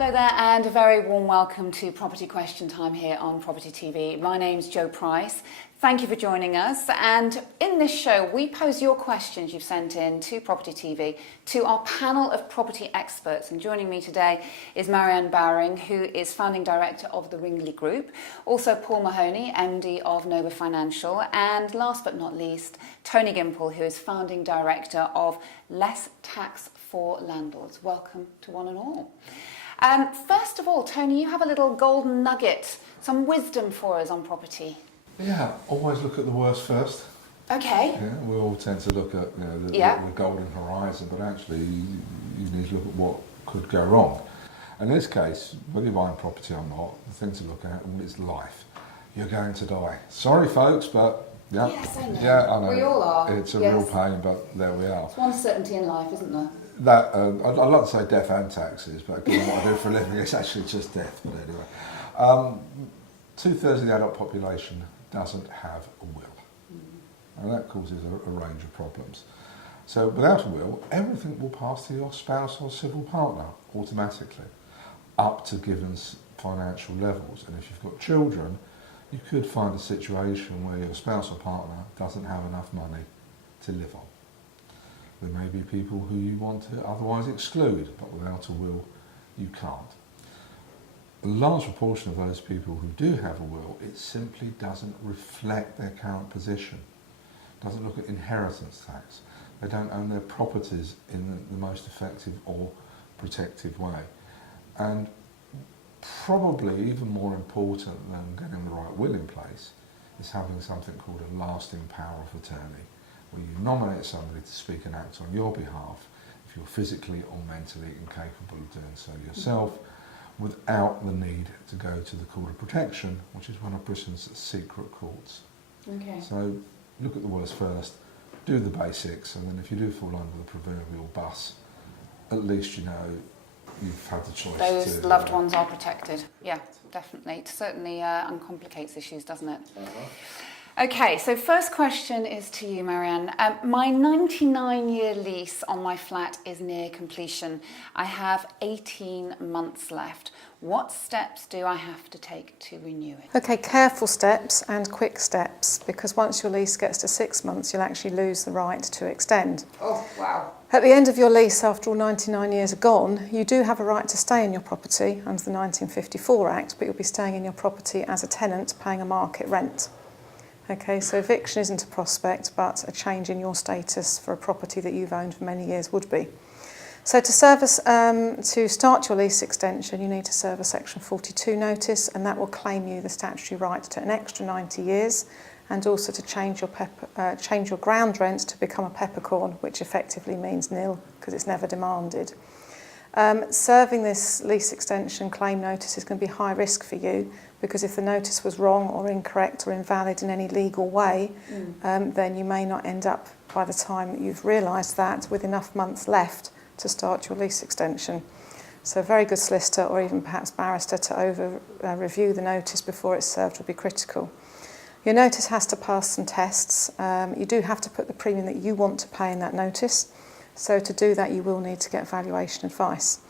Hello there, and a very warm welcome to Property Question Time here on Property TV. My name's Jo Price. Thank you for joining us. And in this show, we pose your questions you've sent in to Property TV to our panel of property experts. And joining me today is Mary-Anne Bowring, who is founding director of the Ringley Group. Also Paul Mahoney, MD of Nova Financial. And last but not least, Tony Gimple, who is founding director of Less Tax for Landlords. Welcome to one and all. First of all, Tony, you have a little golden nugget, some wisdom for us on property. Yeah, always look at the worst first. Okay. Yeah, we all tend to look at the golden horizon, but actually you need to look at what could go wrong. In this case, whether you're buying property or not, the thing to look at is life. You're going to die. Sorry, folks, but yeah. Yes, I know. Yeah, I know. We all are. It's a real pain, but there we are. There's one certainty in life, isn't there? That I'd like to say death and taxes, but given what I do for a living, it's actually just death. But anyway, 2/3 of the adult population doesn't have a will, and that causes a range of problems. So without a will, everything will pass to your spouse or civil partner automatically, up to given financial levels. And if you've got children, you could find a situation where your spouse or partner doesn't have enough money to live on. There may be people who you want to otherwise exclude, but without a will, you can't. A large proportion of those people who do have a will, it simply doesn't reflect their current position. It doesn't look at inheritance tax. They don't own their properties in the most effective or protective way. And probably even more important than getting the right will in place is having something called a lasting power of attorney, where you nominate somebody to speak and act on your behalf if you're physically or mentally incapable of doing so yourself, without the need to go to the Court of Protection, which is one of Britain's secret courts. Okay. So look at the worst first, do the basics, and then if you do fall under the proverbial bus, at least you know you've had the choice. Those loved ones are protected. Yeah, definitely. It certainly uncomplicates issues, doesn't it? Okay, so first question is to you, Mary-Anne. My 99-year lease on my flat is near completion. I have 18 months left. What steps do I have to take to renew it? Okay, careful steps and quick steps, because once your lease gets to 6 months, you'll actually lose the right to extend. Oh, wow. At the end of your lease, after all 99 years are gone, you do have a right to stay in your property under the 1954 Act, but you'll be staying in your property as a tenant paying a market rent. Okay, so eviction isn't a prospect, but a change in your status for a property that you've owned for many years would be. So to start your lease extension, you need to serve a Section 42 notice, and that will claim you the statutory right to an extra 90 years, and also to change your ground rent to become a peppercorn, which effectively means nil because it's never demanded. Serving this lease extension claim notice is going to be high risk for you, because if the notice was wrong or incorrect or invalid in any legal way, then you may not end up, by the time that you've realised that, with enough months left to start your lease extension. So a very good solicitor or even perhaps barrister to review the notice before it's served will be critical. Your notice has to pass some tests. You do have to put the premium that you want to pay in that notice. So to do that, you will need to get valuation advice.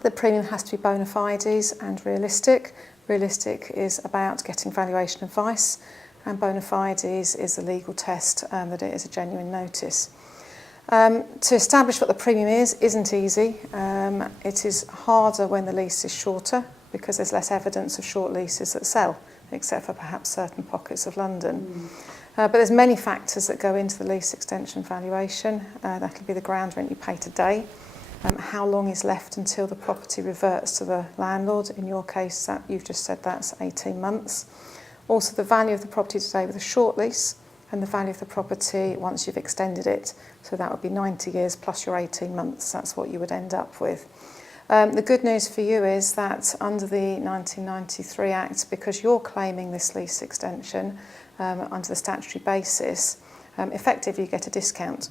The premium has to be bona fides and realistic. Realistic is about getting valuation advice, and bona fides is a legal test that it is a genuine notice. To establish what the premium isn't easy. It is harder when the lease is shorter, because there's less evidence of short leases that sell, except for perhaps certain pockets of London. But there's many factors that go into the lease extension valuation. That'll be the ground rent you pay today, how long is left until the property reverts to the landlord. In your case, that you've just said that's 18 months. Also the value of the property today with a short lease, and the value of the property once you've extended it. So that would be 90 years plus your 18 months. That's what you would end up with. The good news for you is that under the 1993 Act, because you're claiming this lease extension under the statutory basis, effectively you get a discount.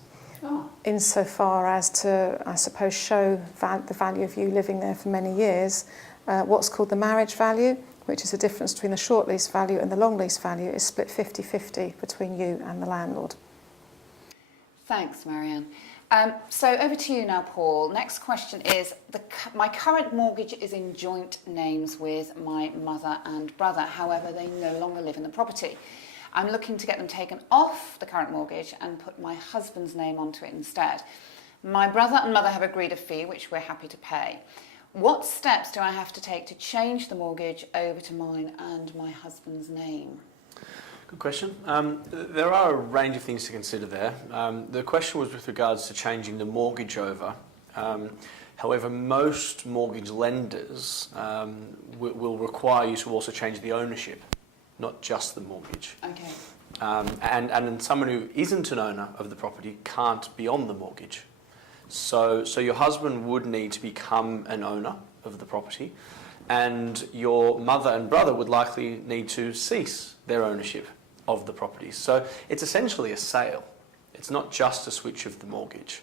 Insofar as to, I suppose, show the value of you living there for many years. What's called the marriage value, which is the difference between the short lease value and the long lease value, is split 50-50 between you and the landlord. Thanks, Mary-Anne. So over to you now, Paul. Next question is, my current mortgage is in joint names with my mother and brother. However, they no longer live in the property. I'm looking to get them taken off the current mortgage and put my husband's name onto it instead. My brother and mother have agreed a fee, which we're happy to pay. What steps do I have to take to change the mortgage over to mine and my husband's name? Good question. There are a range of things to consider there. The question was with regards to changing the mortgage over. However, most mortgage lenders will require you to also change the ownership, not just the mortgage. Okay. And someone who isn't an owner of the property can't be on the mortgage. So your husband would need to become an owner of the property, and your mother and brother would likely need to cease their ownership of the property. So it's essentially a sale. It's not just a switch of the mortgage.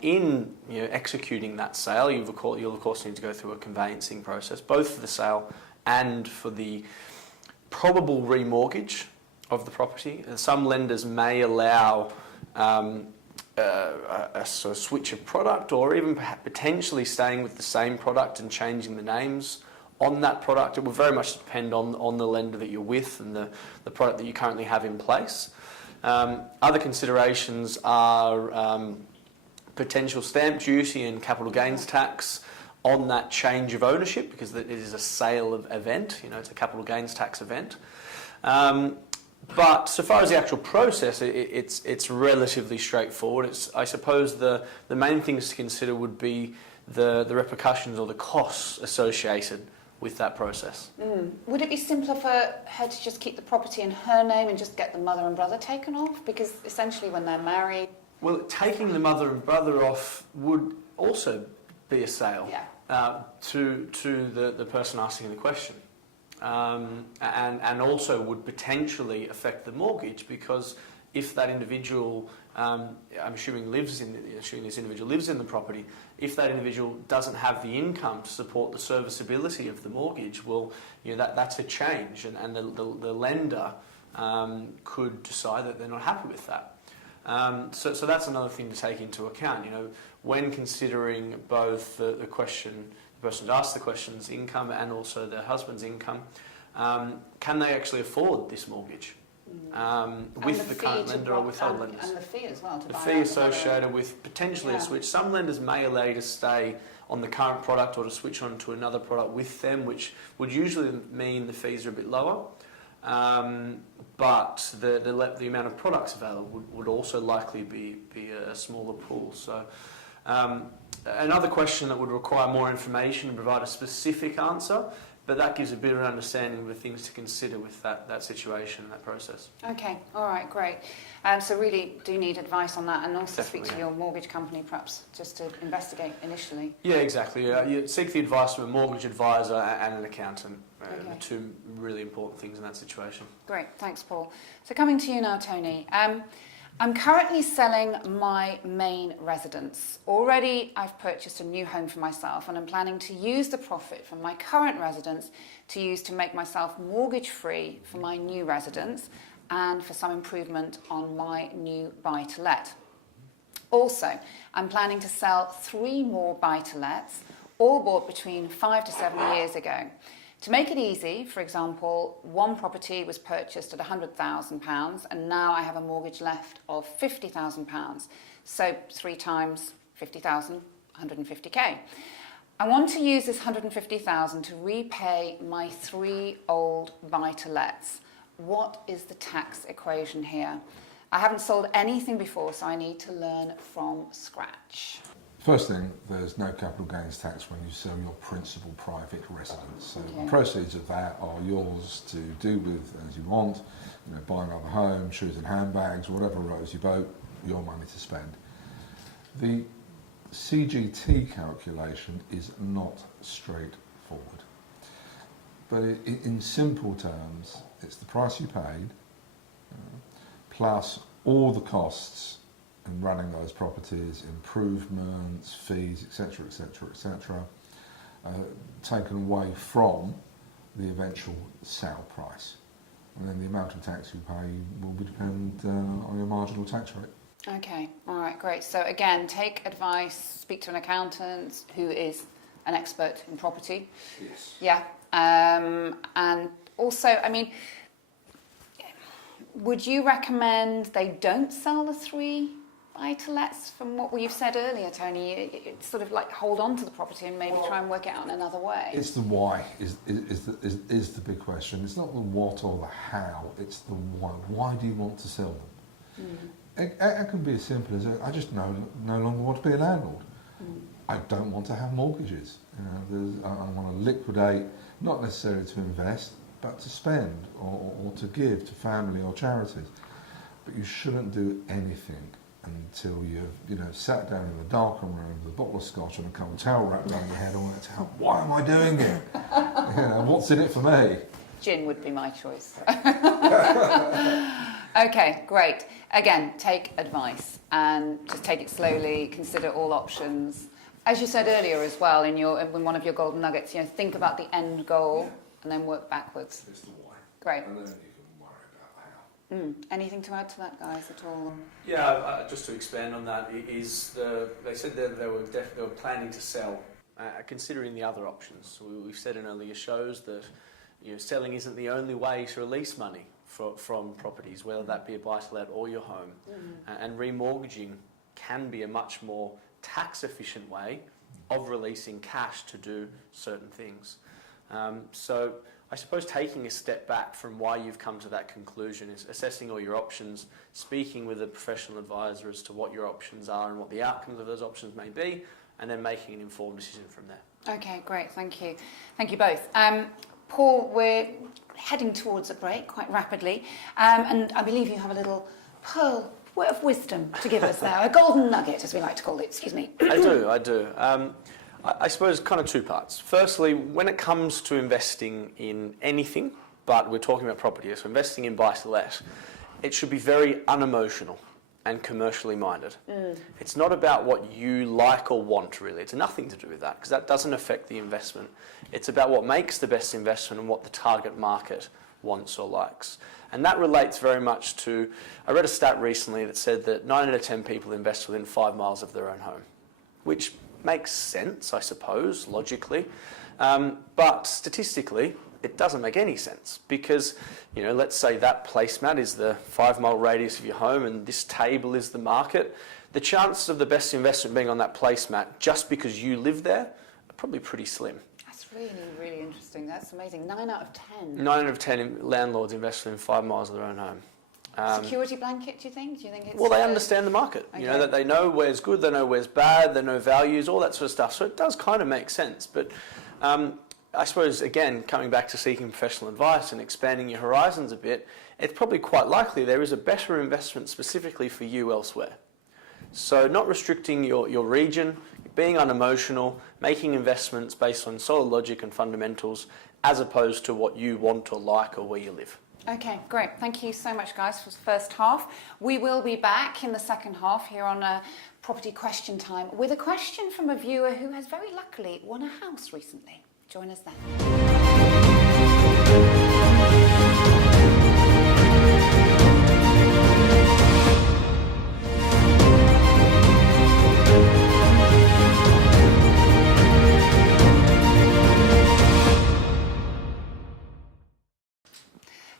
In executing that sale, you'll of course need to go through a conveyancing process, both for the sale and for the probable remortgage of the property. Some lenders may allow a sort of switch of product, or even potentially staying with the same product and changing the names on that product. It will very much depend on the lender that you're with and the product that you currently have in place. Other considerations are potential stamp duty and capital gains tax on that change of ownership, because it is a sale event, it's a capital gains tax event. But so far as the actual process, it's relatively straightforward. I suppose the main things to consider would be the repercussions or the costs associated with that process. Would it be simpler for her to just keep the property in her name and just get the mother and brother taken off? Because essentially when they're married... Well, taking the mother and brother off would also be a sale to the person asking the question. And also would potentially affect the mortgage, because if that individual, I'm assuming this individual lives in the property, if that individual doesn't have the income to support the serviceability of the mortgage, well, that's a change, and the lender could decide that they're not happy with that. So that's another thing to take into account. When considering both the question, the person who asked the question's income and also their husband's income, can they actually afford this mortgage with the current lender or with other lenders? And the fee as well. The fee associated with potentially a switch. Some lenders may allow you to stay on the current product or to switch on to another product with them, which would usually mean the fees are a bit lower. But the amount of products available would also likely be a smaller pool. So another question that would require more information and provide a specific answer, but that gives a bit of an understanding of the things to consider with that situation and that process. Okay, all right, great. So really do need advice on that, and also speak to your mortgage company perhaps, just to investigate initially. Yeah, exactly. You seek the advice from a mortgage advisor and an accountant. The two really important things in that situation. Great, thanks Paul. So coming to you now, Tony. I'm currently selling my main residence. Already I've purchased a new home for myself, and I'm planning to use the profit from my current residence to make myself mortgage free for my new residence and for some improvement on my new buy-to-let. Also, I'm planning to sell 3 more buy-to-lets, all bought between 5 to 7 years ago. To make it easy, for example, one property was purchased at £100,000 and now I have a mortgage left of £50,000. So 3 times 50,000, 150k. I want to use this 150,000 to repay my 3 old buy-to-lets. What is the tax equation here? I haven't sold anything before, so I need to learn from scratch. First thing, there's no capital gains tax when you sell your principal private residence. So the proceeds of that are yours to do with as you want, buy another home, shoes and handbags, whatever rows your boat, your money to spend. The CGT calculation is not straightforward. But in simple terms, it's the price you paid plus all the costs in running those properties, improvements, fees, etc., etc., etc., taken away from the eventual sale price. And then the amount of tax you pay will depend on your marginal tax rate. Okay, all right, great. So again, take advice, speak to an accountant who is an expert in property. Yes. Yeah. And also, I mean, would you recommend they don't sell the 3 buy-to-lets from what you've said earlier, Tony? It's sort of like hold on to the property and maybe try and work it out in another way. It's the why is the big question. It's not the what or the how, it's the why. Why do you want to sell them? It can be as simple as I just no longer want to be a landlord. I don't want to have mortgages. I want to liquidate, not necessarily to invest, but to spend or to give to family or charities. But you shouldn't do anything until you've sat down in the darkened room with a bottle of scotch and a cold towel wrapped around your head and went, why am I doing it? What's in it for me? Gin would be my choice. Okay, great. Again, take advice and just take it slowly, consider all options. As you said earlier as well in one of your golden nuggets, think about the end goal and then work backwards. It's the why. Great. And then you can worry about how. Anything to add to that, guys, at all? Yeah, just to expand on that, they said that they were planning to sell, considering the other options. We've said in earlier shows that selling isn't the only way to release money from properties, whether that be a buy-to-let or your home. And remortgaging can be a much more tax-efficient way of releasing cash to do certain things. So I suppose taking a step back from why you've come to that conclusion is assessing all your options, speaking with a professional advisor as to what your options are and what the outcomes of those options may be, and then making an informed decision from there. Okay, great. Thank you. Thank you both. Paul, we're heading towards a break quite rapidly, and I believe you have a little word of wisdom to give us there, a golden nugget, as we like to call it. Excuse me. I do. I suppose kind of two parts. Firstly, when it comes to investing in anything, but we're talking about property, so investing in buy-to-let, it should be very unemotional and commercially minded. It's not about what you like or want, really. It's nothing to do with that, because that doesn't affect the investment. It's about what makes the best investment and what the target market wants or likes. And that relates very much to, I read a stat recently that said that 9 out of 10 people invest within 5 miles of their own home, which makes sense, I suppose, logically. But statistically, it doesn't make any sense because, let's say that placemat is the 5-mile radius of your home and this table is the market. The chances of the best investment being on that placemat just because you live there are probably pretty slim. That's really, really interesting. That's amazing. 9 out of 10. 9 out of 10 landlords invest within 5 miles of their own home. Security blanket, do you think? It's well, they understand the market. Okay. That they know where's good, they know where's bad, they know values, all that sort of stuff. So it does kind of make sense. But I suppose, again, coming back to seeking professional advice and expanding your horizons a bit, it's probably quite likely there is a better investment specifically for you elsewhere. So not restricting your region, being unemotional, making investments based on solid logic and fundamentals as opposed to what you want or like or where you live. Okay, great. Thank you so much, guys, for the first half. We will be back in the second half here on Property Question Time with a question from a viewer who has very luckily won a house recently. Join us then.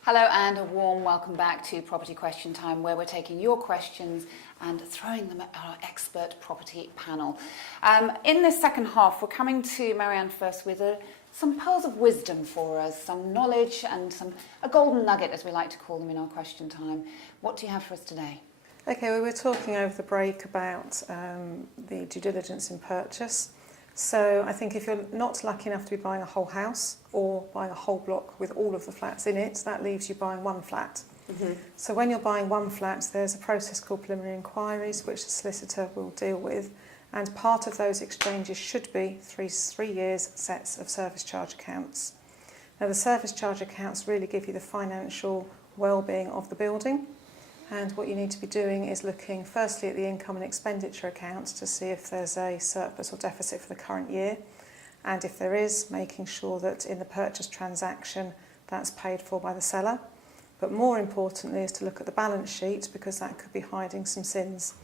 Hello and a warm welcome back to Property Question Time, where we're taking your questions and throwing them at our expert property panel. In this second half, we're coming to Mary-Anne first with some pearls of wisdom for us, some knowledge and a golden nugget, as we like to call them in our question time. What do you have for us today? Okay, we were talking over the break about the due diligence in purchase. So I think if you're not lucky enough to be buying a whole house or buying a whole block with all of the flats in it, that leaves you buying one flat. Mm-hmm. So when you're buying one flat, there's a process called preliminary inquiries, which the solicitor will deal with. And part of those exchanges should be 3 years sets of service charge accounts. Now the service charge accounts really give you the financial well-being of the building. And what you need to be doing is looking firstly at the income and expenditure accounts to see if there's a surplus or deficit for the current year. And if there is, making sure that in the purchase transaction that's paid for by the seller. But more importantly is to look at the balance sheet, because that could be hiding some sins.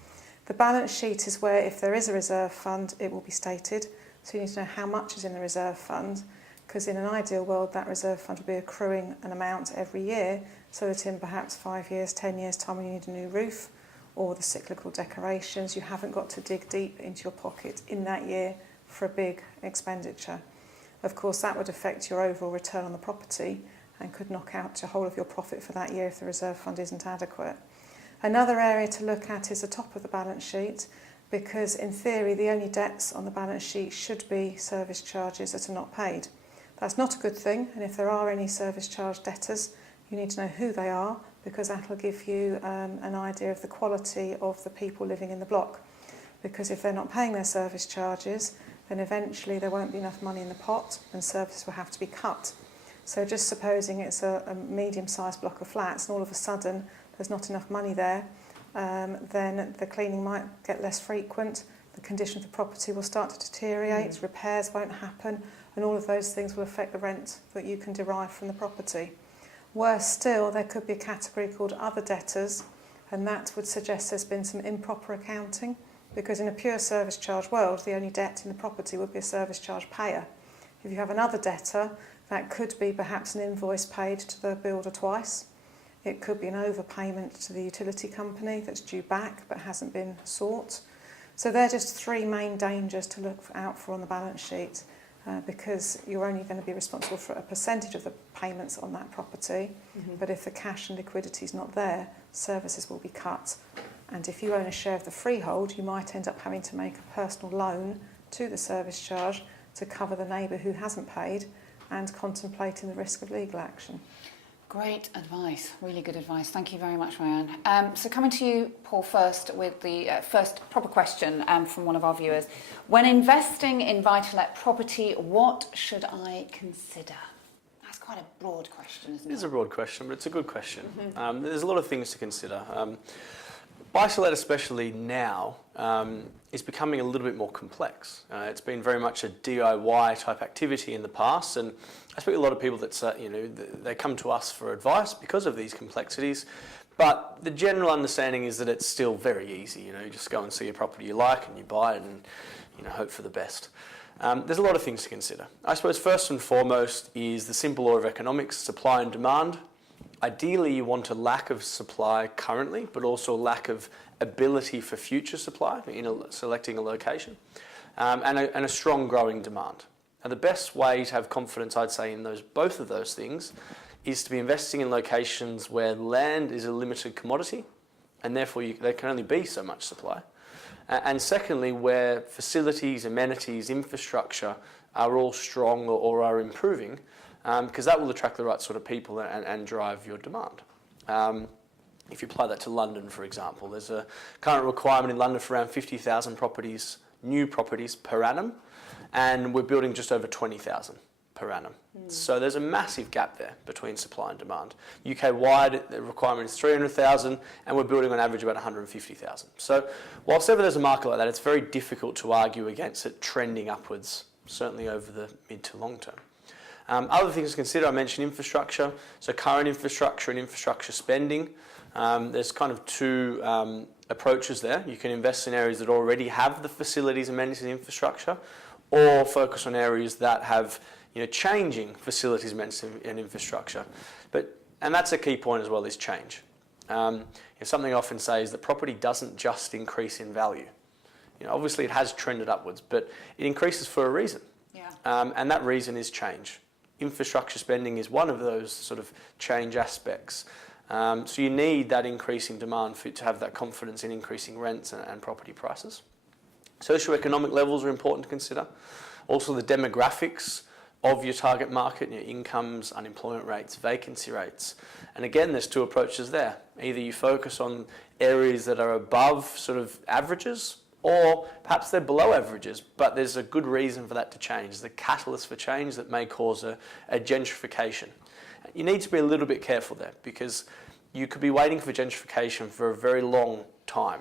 The balance sheet is where, if there is a reserve fund, it will be stated. So you need to know how much is in the reserve fund, because in an ideal world that reserve fund will be accruing an amount every year, so that in perhaps 5 years, 10 years time when you need a new roof or the cyclical decorations, you haven't got to dig deep into your pocket in that year for a big expenditure. Of course, that would affect your overall return on the property and could knock out the whole of your profit for that year if the reserve fund isn't adequate. Another area to look at is the top of the balance sheet, because in theory the only debts on the balance sheet should be service charges that are not paid. That's not a good thing, and if there are any service charge debtors, you need to know who they are, because that will give you an idea of the quality of the people living in the block. Because if they're not paying their service charges, then eventually there won't be enough money in the pot and services will have to be cut. So just supposing it's a medium-sized block of flats and all of a sudden there's not enough money there, then the cleaning might get less frequent, the condition of the property will start to deteriorate, repairs won't happen, and all of those things will affect the rent that you can derive from the property. Worse still, there could be a category called other debtors, and that would suggest there's been some improper accounting, because in a pure service charge world, the only debt in the property would be a service charge payer. If you have another debtor, that could be perhaps an invoice paid to the builder twice. It could be an overpayment to the utility company that's due back but hasn't been sought. So they're just three main dangers to look out for on the balance sheet, because you're only going to be responsible for a percentage of the payments on that property. But if the cash and liquidity is not there, services will be cut. And if you own a share of the freehold, you might end up having to make a personal loan to the service charge to cover the neighbour who hasn't paid, and contemplating the risk of legal action. Great advice, really good advice. Thank you very much, Mary-Anne. So coming to you, Paul, first with the first proper question from one of our viewers. When investing in buy-to-let property, what should I consider? That's quite a broad question, isn't it? It is a broad question, but it's a good question. There's a lot of things to consider. Buy-to-let, especially now, is becoming a little bit more complex. It's been very much a DIY type activity in the past, and I speak to a lot of people that they come to us for advice because of these complexities. But the general understanding is that it's still very easy. You just go and see a property you like and you buy it, and hope for the best. There's a lot of things to consider. I suppose first and foremost is the simple law of economics: supply and demand. Ideally, you want a lack of supply currently, but also a lack of ability for future supply in selecting a location, and a strong growing demand. And the best way to have confidence, I'd say, in both of those things is to be investing in locations where land is a limited commodity, and therefore there can only be so much supply. And secondly, where facilities, amenities, infrastructure are all strong or are improving, because that will attract the right sort of people and drive your demand. If you apply that to London, for example, there's a current requirement in London for around 50,000 properties, new properties per annum, and we're building just over 20,000 per annum. So there's a massive gap there between supply and demand. UK-wide, the requirement is 300,000, and we're building on average about 150,000. So whilst ever there's a market like that, it's very difficult to argue against it trending upwards, certainly over the mid to long term. Other things to consider, I mentioned infrastructure, so current infrastructure and infrastructure spending. There's kind of two approaches there. You can invest in areas that already have the facilities, amenities and infrastructure, or focus on areas that have changing facilities, amenities and infrastructure. And that's a key point as well, is change. Something I often say is that property doesn't just increase in value. Obviously it has trended upwards, but it increases for a reason. Yeah. And that reason is change. Infrastructure spending is one of those sort of change aspects. So you need that increasing demand to have that confidence in increasing rents and property prices. Socioeconomic levels are important to consider. Also the demographics of your target market, incomes, unemployment rates, vacancy rates. And again, there's two approaches there. Either you focus on areas that are above sort of averages, or perhaps they're below averages, but there's a good reason for that to change. There's a catalyst for change that may cause a gentrification. You need to be a little bit careful there, because you could be waiting for gentrification for a very long time.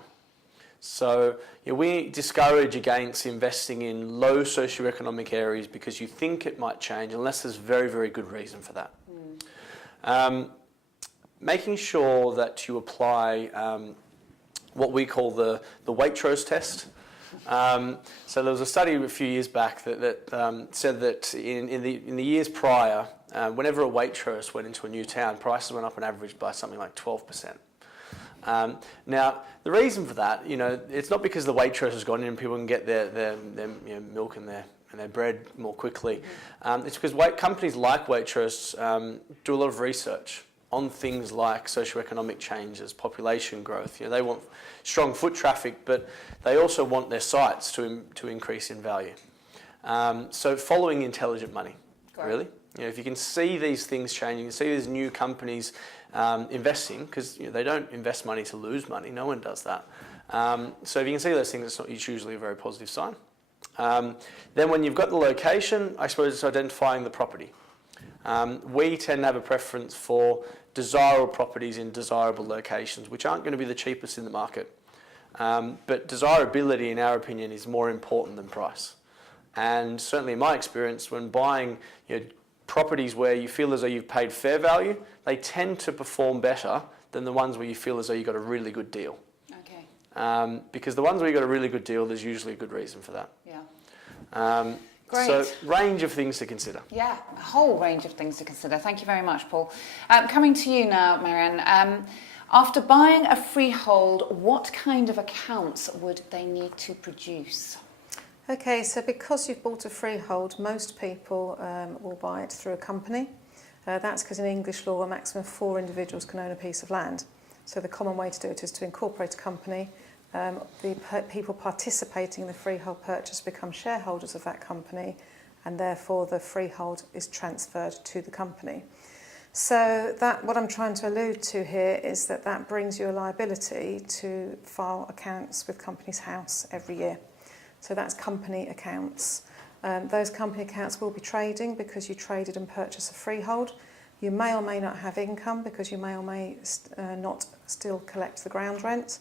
So we discourage against investing in low socioeconomic areas because you think it might change, unless there's very, very good reason for that. making sure that you apply what we call the Waitrose test. So there was a study a few years back that said that in the years prior, whenever a Waitrose went into a new town, prices went up on average by something like 12%. Now, the reason for that, it's not because the Waitrose has gone in and people can get their milk and their bread more quickly. It's because companies like Waitrose do a lot of research on things like socioeconomic changes, population growth. They want strong foot traffic, but they also want their sites to increase in value. So following intelligent money, really. If you can see these things changing, you see these new companies investing, because they don't invest money to lose money. No one does that. So if you can see those things, it's usually a very positive sign. Then when you've got the location, I suppose it's identifying the property. We tend to have a preference for desirable properties in desirable locations, which aren't going to be the cheapest in the market. But desirability, in our opinion, is more important than price. And certainly in my experience, when buying properties where you feel as though you've paid fair value, they tend to perform better than the ones where you feel as though you got a really good deal. Okay. Because the ones where you got a really good deal, there's usually a good reason for that. Yeah. Great. So, range of things to consider. Yeah, a whole range of things to consider. Thank you very much, Paul. Coming to you now, Mary-Anne. After buying a freehold, what kind of accounts would they need to produce? Okay, so because you've bought a freehold, most people will buy it through a company. That's because in English law, a maximum of 4 individuals can own a piece of land. So the common way to do it is to incorporate a company. The people participating in the freehold purchase become shareholders of that company, and therefore the freehold is transferred to the company. So what I'm trying to allude to here is that brings you a liability to file accounts with Companies House every year. So that's company accounts. Those company accounts will be trading because you traded and purchased a freehold. You may or may not have income because you may or may not still collect the ground rent.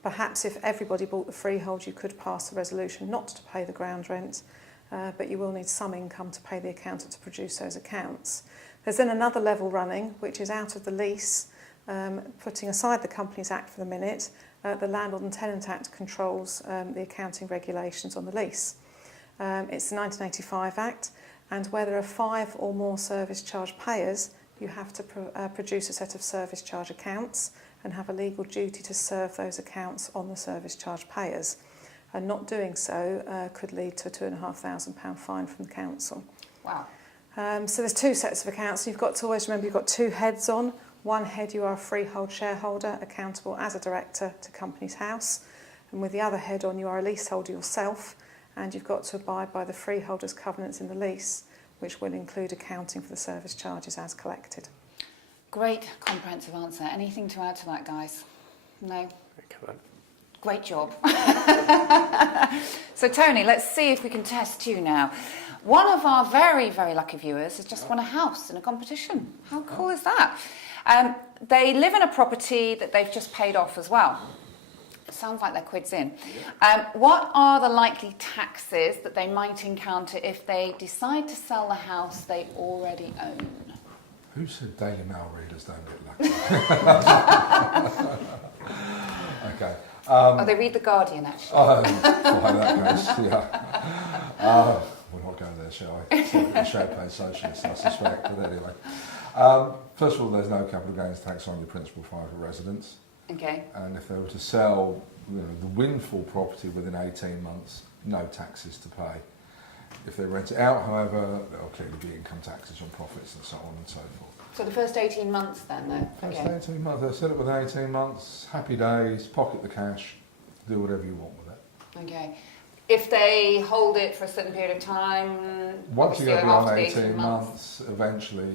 Perhaps if everybody bought the freehold, you could pass a resolution not to pay the ground rent, but you will need some income to pay the accountant to produce those accounts. There's then another level running, which is out of the lease, putting aside the Companies Act for the minute. The Landlord and Tenant Act controls the accounting regulations on the lease. It's the 1985 Act, and where there are 5 or more service charge payers, you have to produce a set of service charge accounts and have a legal duty to serve those accounts on the service charge payers. And not doing so could lead to a £2,500 fine from the council. Wow. So there's 2 sets of accounts. You've got to always remember you've got 2 heads on. One head, you are a freehold shareholder, accountable as a director to Companies House. And with the other head on, you are a leaseholder yourself, and you've got to abide by the freeholder's covenants in the lease, which will include accounting for the service charges as collected. Great comprehensive answer. Anything to add to that, guys? No? Great job. So, Tony, let's see if we can test you now. One of our very, very lucky viewers has just won a house in a competition. How cool is that? They live in a property that they've just paid off as well. It sounds like they're quids in. What are the likely taxes that they might encounter if they decide to sell the house they already own? Who said Daily Mail readers don't get lucky? Okay. They read The Guardian, actually. Fine, that goes, yeah. We'll not go there, shall I? It's like a champagne socialist, I suspect, but anyway. First of all, there's no capital gains tax on your principal private residence. Okay. And if they were to sell the windfall property within 18 months, no taxes to pay. If they rent it out, however, there'll clearly be income taxes on profits and so on and so forth. So the first 18 months then, though? First 18 months, they set it within 18 months, happy days, pocket the cash, do whatever you want with it. Okay. If they hold it for a certain period of time... Once you go beyond 18 months, eventually,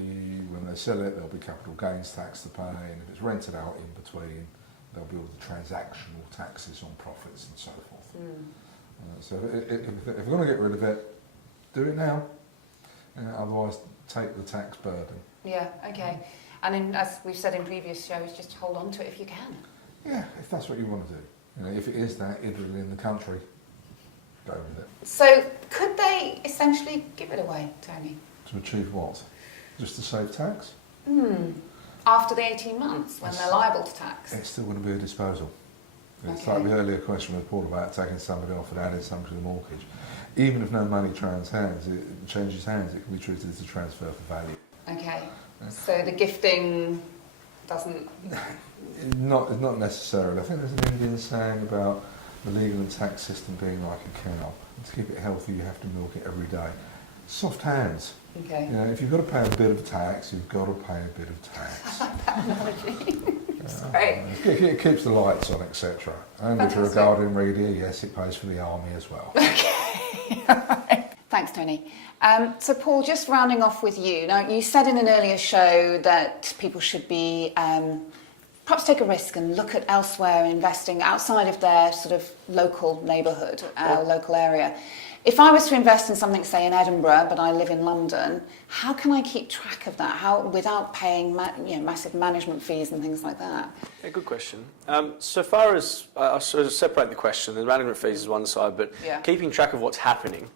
when they sell it, there'll be capital gains tax to pay, and if it's rented out in between, there'll be all the transactional taxes on profits and so forth. So if we're going to get rid of it, do it now. Otherwise, take the tax burden. Yeah, okay. And as we've said in previous shows, just hold on to it if you can. Yeah, if that's what you want to do. If it is that idle in the country, go with it. So could they essentially give it away, Tony? To achieve what? Just to save tax? after the 18 months when they're liable to tax? It's still going to be a disposal. It's Okay. like the earlier question with Paul about taking somebody off and adding something to the mortgage. Even if no money changes hands, it can be treated as a transfer for value. Okay, so the gifting doesn't... Not necessarily. I think there's an Indian saying about the legal and tax system being like a cow. To keep it healthy, you have to milk it every day. Soft hands. Okay. You know, if you've got to pay a bit of tax, you've got to pay a bit of tax. Great. It keeps the lights on, etc. And if you're a Fantastic. Guardian Reader, yes, it pays for the army as well. Okay. Thanks, Tony. So, Paul, just rounding off with you. Now, you said in an earlier show that people should be perhaps take a risk and look at elsewhere, investing outside of their sort of local neighbourhood, local area. If I was to invest in something, say, in Edinburgh, but I live in London, how can I keep track of that? How, without paying massive management fees and things like that? Yeah, good question. So far as I sort of separate the question, the management fees is one side, but keeping track of what's happening.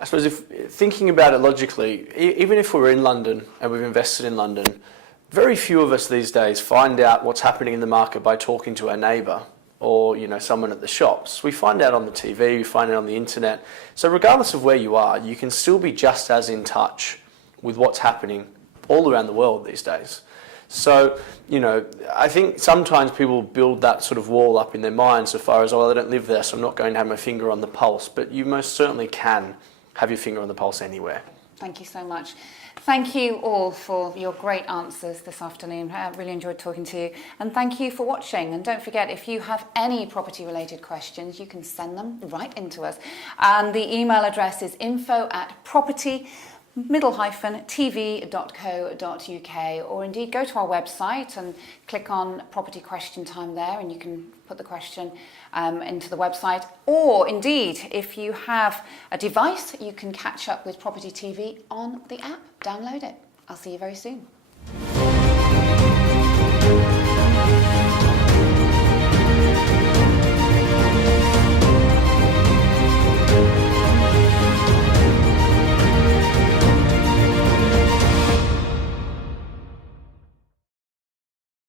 I suppose if thinking about it logically, even if we're in London and we've invested in London, very few of us these days find out what's happening in the market by talking to our neighbour or someone at the shops. We find out on the TV, we find out on the internet. So regardless of where you are, you can still be just as in touch with what's happening all around the world these days. So, I think sometimes people build that sort of wall up in their mind so far as, I don't live there, so I'm not going to have my finger on the pulse. But you most certainly can have your finger on the pulse anywhere. Thank you so much. Thank you all for your great answers this afternoon. I really enjoyed talking to you. And thank you for watching. And don't forget, if you have any property-related questions, you can send them right into us. And the email address is info@property-tv.co.uk, or indeed go to our website and click on Property Question Time there, and you can put the question into the website. Or indeed, if you have a device, you can catch up with Property TV on the app. Download it. I'll see you very soon.